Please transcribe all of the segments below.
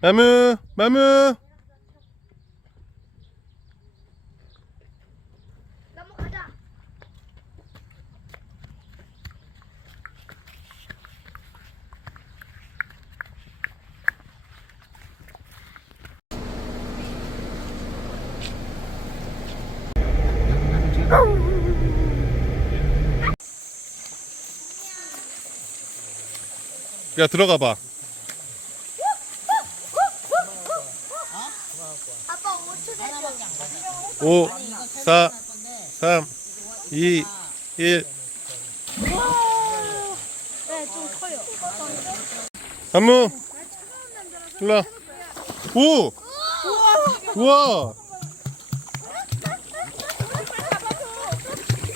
마무 마무 넘어가자. 야 들어가 봐 아빠 5초 됐어. 5 4 3 2 1 네, 좀 커요. 마무 일로 와. 오 우와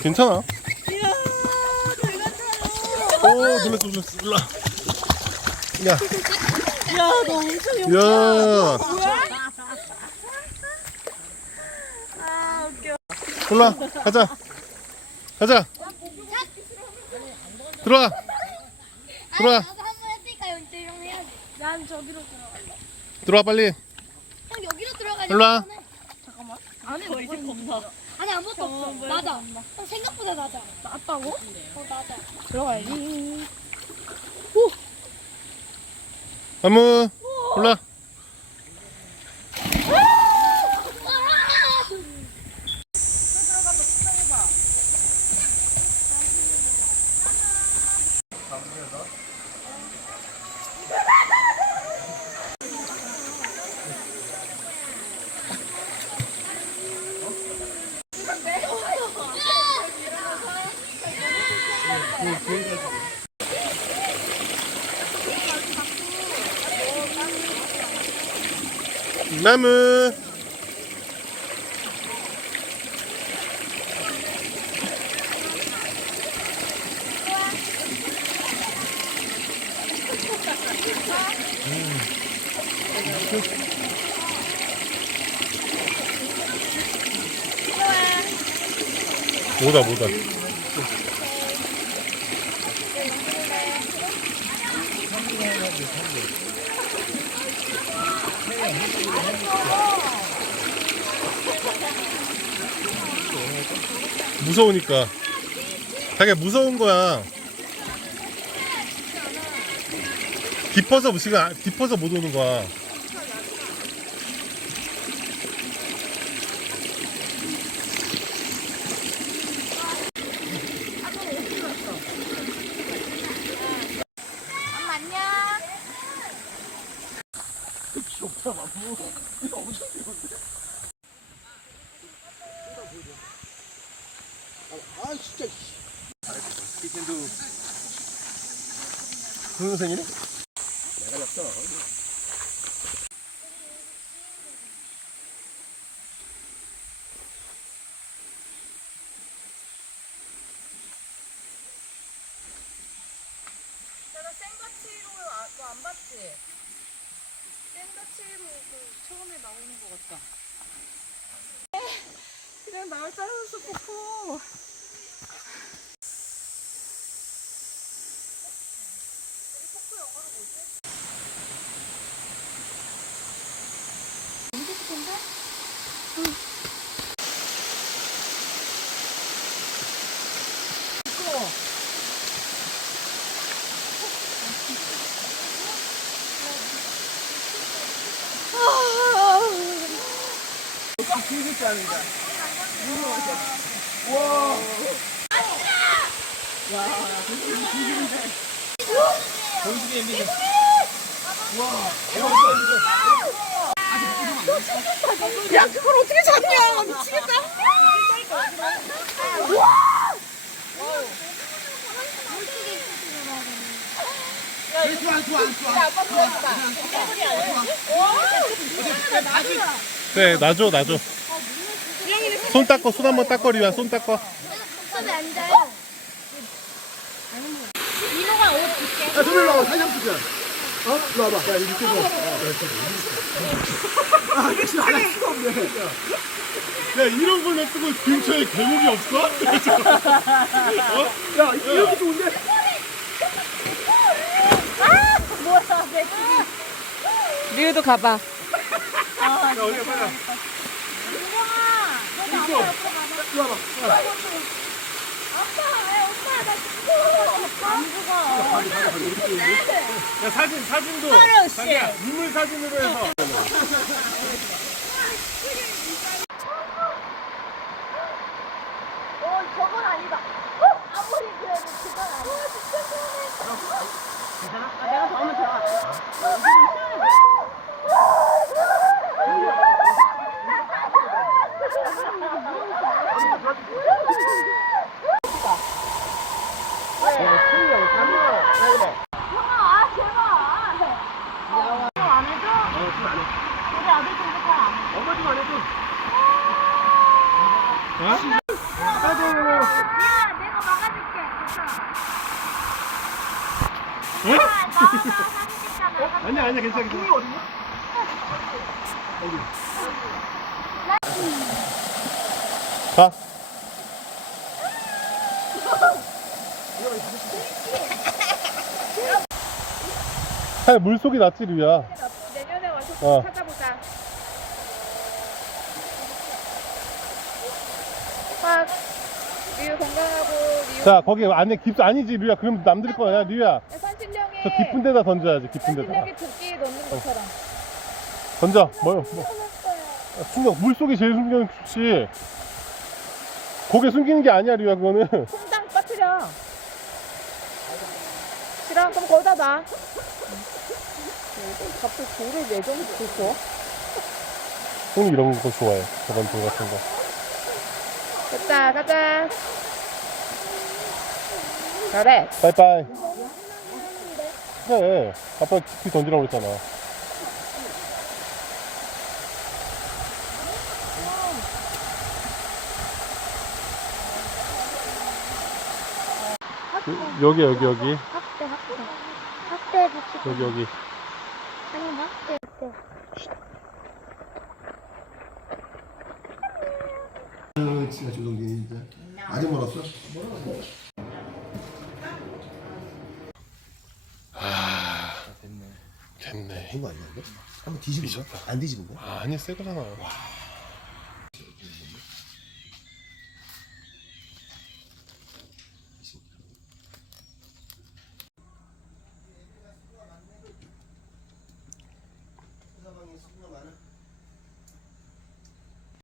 괜찮아 오 놀랐어 놀랐어 일로 와. 야 야, 너 엄청 용. 야, 아, 웃겨. 올라 가자, 가자. 들어와, 들어와, 해야지. 난 저기로 들어갈래. 들어와 빨리. 형 여기로 들어가야 일로 와. 잠깐만. 안에 뭐 이제 겁나. 아니 아무것도 없어. 뭐 낮아. 형 생각보다 낮아. 낮다고? 어 낮아. 들어가야지. 아무 올라. 나무. 뭐다 뭐다. 무서우니까. 자기가 무서운 거야. 깊어서 지금 아- 깊어서 못 오는 거야. 동영상이네? 내가 너안 봤지? 생가치로 그 나오는 거 같다. 그냥 나올 줄 알았어, 뽀뽀. 야, 그걸 어떻게 잡냐? 미치겠다. 네, 놔줘, 놔줘. 손 닦고, 손 한번 닦거리야, 손 닦고. 손에 앉아요. 야, 저리 나와, 사진 찍자. 어? 와봐. 야, 이렇게 봐. 아, 지금 안할 수가 없네. 야, 이런 걸 놔두고 근처에 계곡이 없어? 야, 이렇게 좋은데? 리우도 가봐. 야, 빨리 와. 너도 아빠 옆으로 가봐. 아빠, 왜 엄마 나 죽어? 안 죽어. 야, 사진, 사진도. 자기야, 유물 사진으로 해서. 어, 저건 아니다. 어? 아무리 그래도 그건 아니다. 내가 다음에 들어가. 형아, 아, 제발. 안 해줘? 우리 아들 공부 잘안 해. 엄마 좀 안 해줘. 미안, 내가 막아줄게. 괜찮아. 아, 나와서 사진 찍잖아. 아니야, 아니야, 괜찮아. 괜찮아. 아, 물속이 낫지, 류야. 내년에 와서 어. 찾아보자. 아, 리우 건강하고 리우 자, 거기 안에 깊, 아니지, 류야. 그럼 남들 거 아니야, 류야. 산신령에 저 깊은 데다 던져야지, 깊은 데다. 산신령에 도끼 넣는 것처럼. 던져. 뭐, 뭐. 아, 숨겨, 물속이 제일 숨기는 좋지. 고개 숨기는 게 아니야, 류야, 그거는. 통장 빠뜨려. 싫어? 그럼 거기다 놔. 갑자기 돌을 왜 저기서 줬어? 형님 이런 거 좋아해. 저런 돌 같은 거. 됐다, 가자. 그래. 빠이빠이. 그래. 아빠 깊이 던지라고 했잖아. 요- 여기 여기 여기 학대, 학대. 학대 같이. 여기 여기 아니, 학대, 학대. 아, 진짜 조동진이 진짜. 아직 멀었어? 됐네 된거 아니야 이거? 한번 뒤집은 거야? 안 뒤집은 거야? 아, 아니 새 거잖아 사